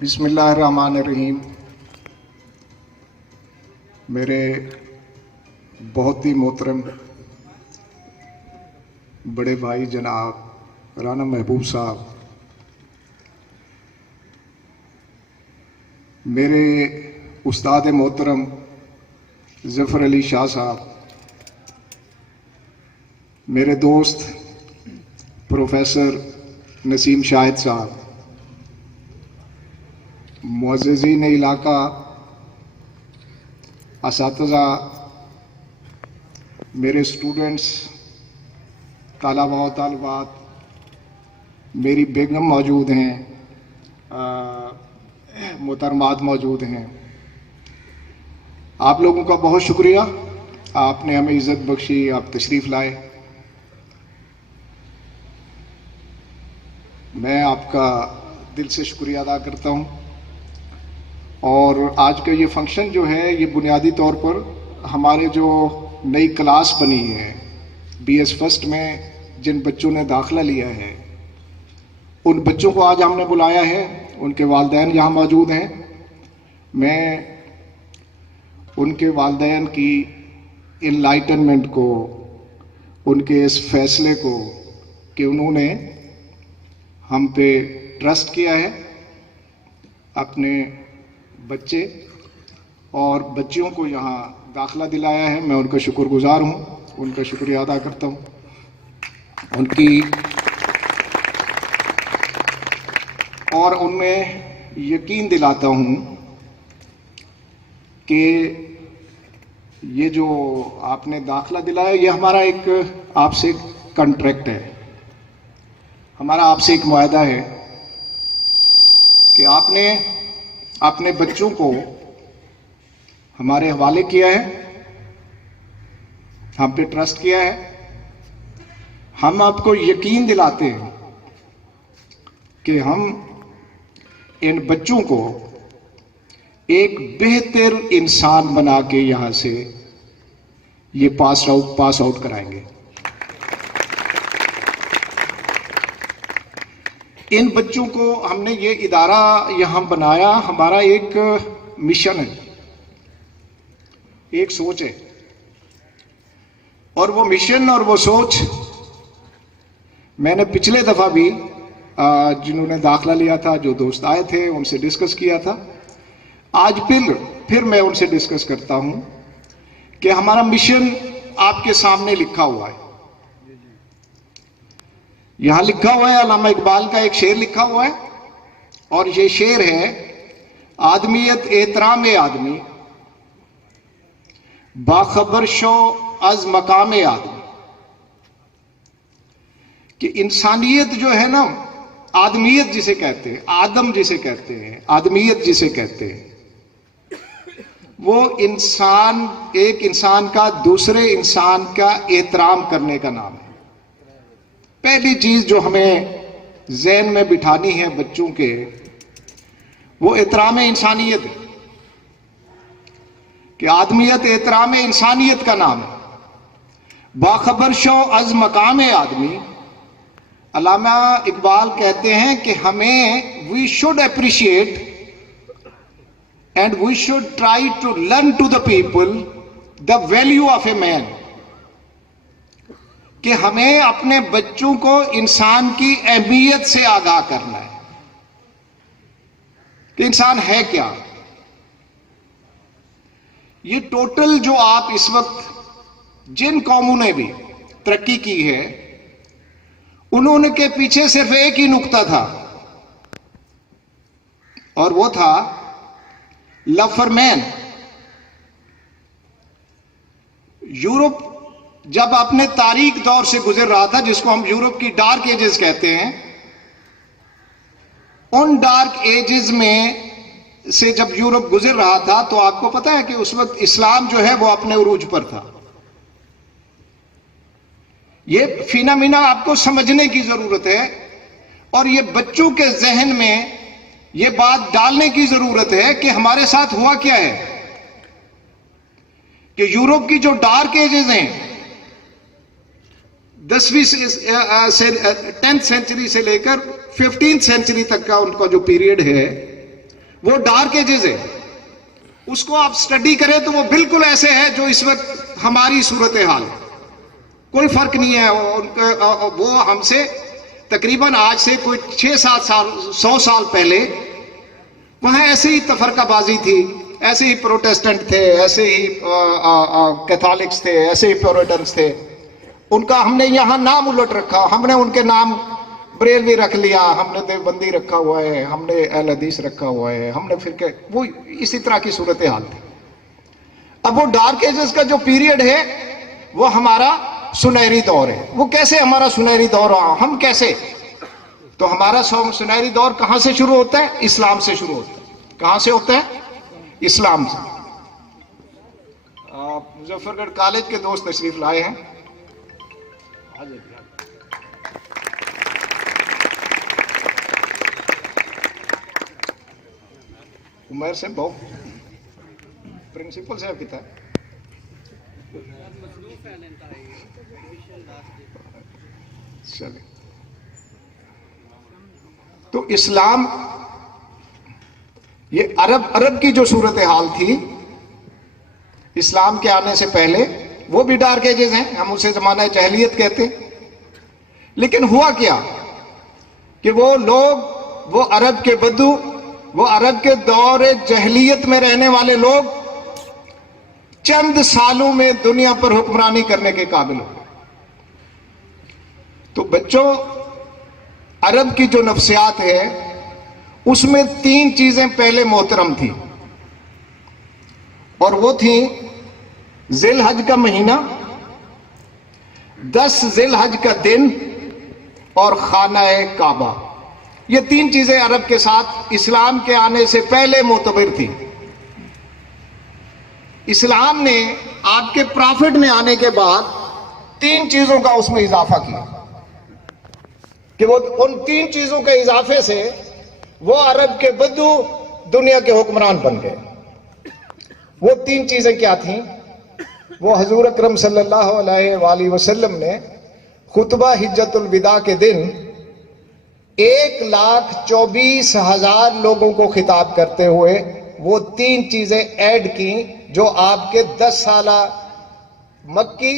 بسم اللہ الرحمن الرحیم. میرے بہت ہی محترم بڑے بھائی جناب رانا محبوب صاحب، میرے استاد محترم ظفر علی شاہ صاحب، میرے دوست پروفیسر نسیم شاہد صاحب، معززین علاقہ، اساتذہ، میرے اسٹوڈنٹس، طلباء و طالبات، میری بیگم موجود ہیں، محترمات موجود ہیں. آپ لوگوں کا بہت شکریہ، آپ نے ہمیں عزت بخشی، آپ تشریف لائے. میں آپ کا دل سے شکریہ ادا کرتا ہوں. اور آج کا یہ فنکشن جو ہے یہ بنیادی طور پر ہمارے جو نئی کلاس بنی ہے بی ایس فرسٹ میں جن بچوں نے داخلہ لیا ہے ان بچوں کو آج ہم نے بلایا ہے. ان کے والدین یہاں موجود ہیں. میں ان کے والدین کی انلائٹنمنٹ کو، ان کے اس فیصلے کو کہ انہوں نے ہم پہ ٹرسٹ کیا ہے، اپنے بچے اور بچیوں کو یہاں داخلہ دلایا ہے، میں ان کا شکر گزار ہوں، ان کا شکریہ ادا کرتا ہوں. ان کی اور ان میں یقین دلاتا ہوں کہ یہ جو آپ نے داخلہ دلایا یہ ہمارا ایک آپ سے کنٹریکٹ ہے، ہمارا آپ سے ایک معاہدہ ہے کہ آپ نے اپنے بچوں کو ہمارے حوالے کیا ہے، ہم پہ ٹرسٹ کیا ہے. ہم آپ کو یقین دلاتے ہیں کہ ہم ان بچوں کو ایک بہتر انسان بنا کے یہاں سے یہ پاس آؤٹ کرائیں گے. ان بچوں کو ہم نے یہ ادارہ یہاں بنایا، ہمارا ایک مشن ہے، ایک سوچ ہے، اور وہ مشن اور وہ سوچ میں نے پچھلے دفعہ بھی جنہوں نے داخلہ لیا تھا، جو دوست آئے تھے، ان سے ڈسکس کیا تھا. آج پھر میں ان سے ڈسکس کرتا ہوں کہ ہمارا مشن آپ کے سامنے لکھا ہوا ہے. یہاں لکھا ہوا ہے، علامہ اقبال کا ایک شعر لکھا ہوا ہے، اور یہ شعر ہے: آدمیت احترام آدمی، باخبر شو از مقام آدمی. کہ انسانیت جو ہے نا، آدمیت جسے کہتے ہیں، آدم جسے کہتے ہیں، آدمیت جسے کہتے ہیں، وہ انسان، ایک انسان کا دوسرے انسان کا احترام کرنے کا نام ہے. پہلی چیز جو ہمیں ذہن میں بٹھانی ہے بچوں کے، وہ احترام انسانیت ہے، کہ آدمیت احترام انسانیت کا نام ہے. باخبر شو از مقام آدمی. علامہ اقبال کہتے ہیں کہ ہمیں we should appreciate and we should try to learn to the people the value of a man. کہ ہمیں اپنے بچوں کو انسان کی اہمیت سے آگاہ کرنا ہے کہ انسان ہے کیا. یہ ٹوٹل جو آپ اس وقت جن قوموں نے بھی ترقی کی ہے، انہوں نے کے پیچھے صرف ایک ہی نقطہ تھا، اور وہ تھا لو فار مین. یورپ جب اپنے تاریک دور سے گزر رہا تھا، جس کو ہم یورپ کی ڈارک ایجز کہتے ہیں، ان ڈارک ایجز میں سے جب یورپ گزر رہا تھا تو آپ کو پتا ہے کہ اس وقت اسلام جو ہے وہ اپنے عروج پر تھا. یہ فینامینا آپ کو سمجھنے کی ضرورت ہے، اور یہ بچوں کے ذہن میں یہ بات ڈالنے کی ضرورت ہے کہ ہمارے ساتھ ہوا کیا ہے. کہ یورپ کی جو ڈارک ایجز ہیں، 10ویں سے 10th سینچری سے لے کر 15th سینچری تک کا ان کا جو پیریڈ ہے، وہ ڈارک ایجز ہے، اس کو آپ سٹڈی کریں تو وہ بالکل ایسے ہے جو اس وقت ہماری صورتحال ہے، کوئی فرق نہیں ہے۔ وہ ہم سے تقریباً آج سے کوئی 6-7 سال 100 سال پہلے وہاں ایسے ہی تفرقہ بازی تھی، ایسے ہی پروٹیسٹنٹ تھے، ایسے ہی کیتھولکس تھے، ایسے ہی پیورٹنس تھے، ان کا ہم نے یہاں نام الٹ رکھا، ہم نے ان کے نام بریلوی رکھ لیا، ہم نے دیوبندی رکھا ہوا ہے، ہم نے اہل حدیث رکھا ہوا ہے، ہم نے پھر وہ اسی طرح کی صورتحال تھی۔ اب وہ ڈارک ایجز کا جو پیریڈ ہے وہ ہمارا سنہری دور ہے۔ وہ کیسے ہمارا سنہری دور رہا، ہم کیسے؟ تو ہمارا سنہری دور کہاں سے شروع ہوتا ہے؟ اسلام سے شروع ہوتا ہے۔ کہاں سے ہوتا ہے؟ اسلام سے۔ مظفر گڑھ کالج کے دوست تشریف لائے ہیں، عمر سے بہت پرنسپل صاحب کتا ہے چلے۔ تو اسلام، یہ عرب کی جو صورتحال تھی اسلام کے آنے سے پہلے، وہ بھی ڈارک ایجز ہیں، ہم اسے زمانہ جاہلیت کہتے ہیں۔ لیکن ہوا کیا کہ وہ لوگ، وہ عرب کے بدو، وہ عرب کے دور جاہلیت میں رہنے والے لوگ چند سالوں میں دنیا پر حکمرانی کرنے کے قابل ہو۔ تو بچوں، عرب کی جو نفسیات ہے اس میں 3 چیزیں پہلے محترم تھیں، اور وہ تھیں ذی الحج کا مہینہ، 10 ذی الحج کا دن، اور خانہ کعبہ۔ یہ 3 چیزیں عرب کے ساتھ اسلام کے آنے سے پہلے معتبر تھی۔ اسلام نے، آپ کے پرافٹ نے آنے کے بعد 3 چیزوں کا اس میں اضافہ کیا کہ وہ ان 3 چیزوں کے اضافے سے وہ عرب کے بدو دنیا کے حکمران بن گئے۔ وہ 3 چیزیں کیا تھیں؟ وہ حضور اکرم صلی اللہ علیہ وآلہ وسلم نے خطبہ حجت الوداع کے دن 1,24,000 لوگوں کو خطاب کرتے ہوئے وہ 3 چیزیں ایڈ کی جو آپ کے 10 سالہ مکی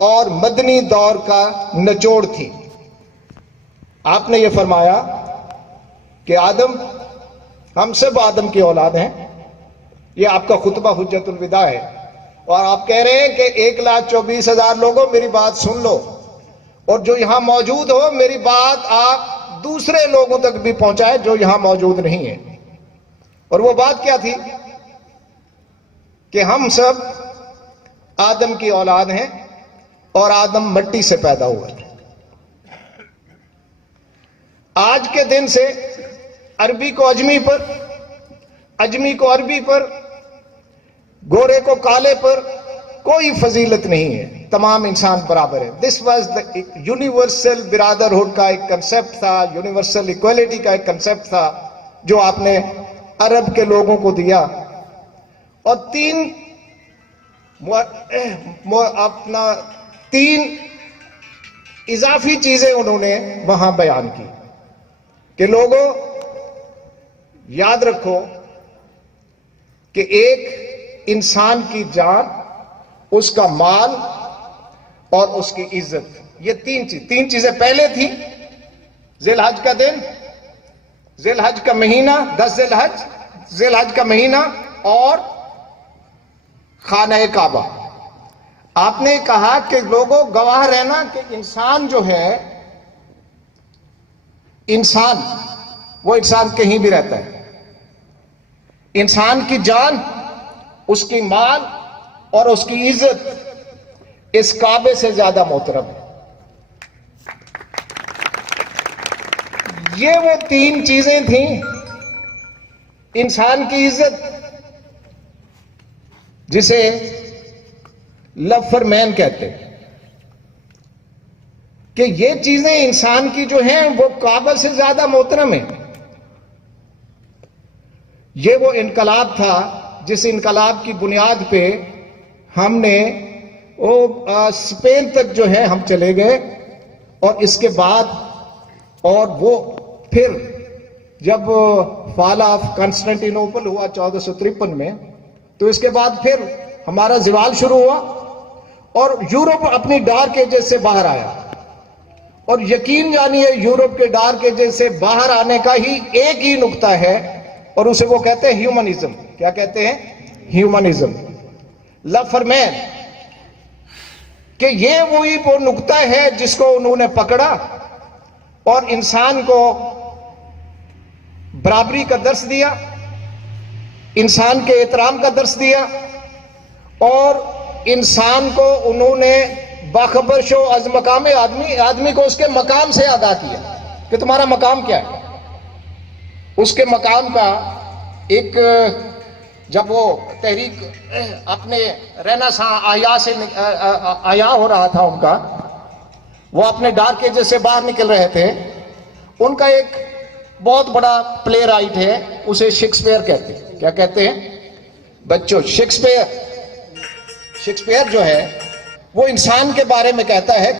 اور مدنی دور کا نچوڑ تھی۔ آپ نے یہ فرمایا کہ آدم، ہم سب آدم کی اولاد ہیں، یہ آپ کا خطبہ حجت الوداع ہے، اور آپ کہہ رہے ہیں کہ 1,24,000 لوگوں میری بات سن لو، اور جو یہاں موجود ہو میری بات آپ دوسرے لوگوں تک بھی پہنچائے جو یہاں موجود نہیں ہیں۔ اور وہ بات کیا تھی کہ ہم سب آدم کی اولاد ہیں اور آدم مٹی سے پیدا ہوئے۔ آج کے دن سے عربی کو اجمی پر، اجمی کو عربی پر، گورے کو کالے پر کوئی فضیلت نہیں ہے، تمام انسان برابر ہے۔ This was the universal brotherhood کا ایک کنسپٹ تھا، یونیورسل ایکویلٹی کا ایک کنسپٹ تھا جو آپ نے عرب کے لوگوں کو دیا۔ اور 3 اضافی چیزیں انہوں نے وہاں بیان کی کہ لوگوں یاد رکھو کہ ایک انسان کی جان، اس کا مال اور اس کی عزت، یہ 3 چیزیں پہلے تھی۔ ذی الحج کا دن، ذی الحج کا مہینہ، 10 ذی الحج کا مہینہ، اور خانہ کعبہ۔ آپ نے کہا کہ لوگوں گواہ رہنا کہ انسان جو ہے، انسان، وہ انسان کہیں بھی رہتا ہے، انسان کی جان، اس کی مال اور اس کی عزت اس کعبے سے زیادہ محترم ہے۔ یہ وہ 3 چیزیں تھیں، انسان کی عزت جسے لو فار مین کہتے ہیں، کہ یہ چیزیں انسان کی جو ہیں وہ کعبہ سے زیادہ محترم ہیں۔ یہ وہ انقلاب تھا جس انقلاب کی بنیاد پہ ہم نے اسپین تک جو ہے ہم چلے گئے، اور اس کے بعد اور وہ پھر جب فال آف کانسٹینٹینوپل ہوا 1453 میں، تو اس کے بعد پھر ہمارا زوال شروع ہوا اور یورپ اپنی ڈارک ایجز سے باہر آیا. اور یقین جانیے یورپ کے ڈارک ایجز سے باہر آنے کا ہی ایک ہی نقطہ ہے، اور اسے وہ کہتے ہیں ہیومنزم. کیا کہتے ہیں؟ ہیومنزم، لو فار مین. کہ یہ وہی وہ نقطہ ہے جس کو انہوں نے پکڑا اور انسان کو برابری کا درس دیا، انسان کے احترام کا درس دیا، اور انسان کو انہوں نے باخبر شو از مقام آدمی کو اس کے مقام سے آگاہ کیا کہ تمہارا مقام کیا ہے. اس کے مقام کا ایک، جب وہ تحریک اپنے رینیساں آیا ہو رہا تھا ان کا، وہ اپنے ڈارک ایجز سے باہر نکل رہے تھے، ان کا ایک بہت بڑا پلے رائٹ ہے، اسے شیکسپیئر کہتے ہیں. کیا کہتے ہیں بچوں؟ شیکسپیئر جو ہے وہ انسان کے بارے میں کہتا ہے